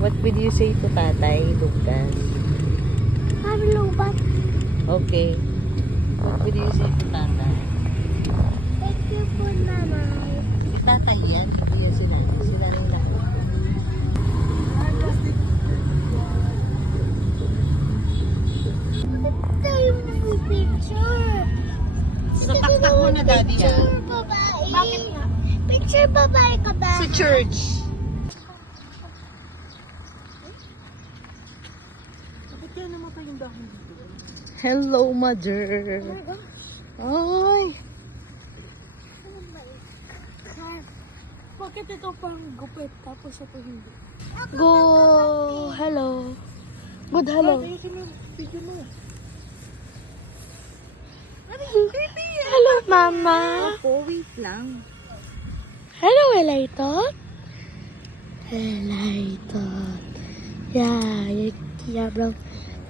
What will you say to Tatay Lucas? Hello, but Okay. What will you say to Tatay? thank you po, Nanay. Si Tatay yan. Yan si Nanay. Si Nanay na. Tayo mo picture. Nataktak mo na, Daddy, yan. Picture, babae. Bakit nga? Picture, babae ka ba? Sa church. Bakit yan naman pa yung dahon dito? Hello, mother. Ay. Bakit ito pang gupit tapos ito hindi? Go, hello. Good hello. Video mo. Hello, Mama. Opo, wait lang. Hello, Elaytot. Elaytot. Yeah, bro.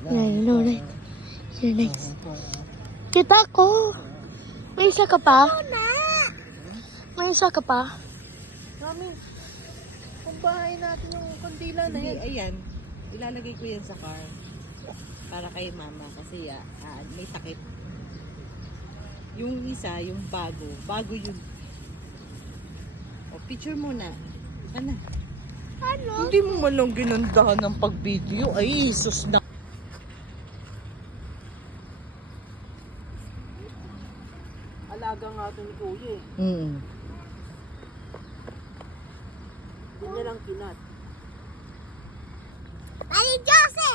Yeah, you know that. You're nice. Kita ko. May isa ka pa? May isa ka pa? Mami, kung bahay natin yung kandila na yan. Ayan, ilalagay ko yan sa car. Para kay mama kasi may takip. Yung isa, yung bago. Bago yun. O, picture muna. Ano? Hindi mo man lang ginandahan ng pag-video. Ay, sus na. Alaga nga ito ni Kuya eh. Hindi niya lang kinat. Ali Jose!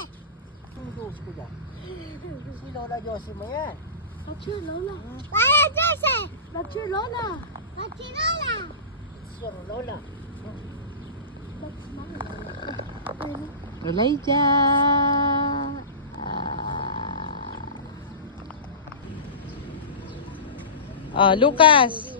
Yung dos ko dyan. Si Lola Josie mo yan. That's your Lola. Para Jose! That's your Lola. Machinola! It's your Lola. Elijah! Lucas!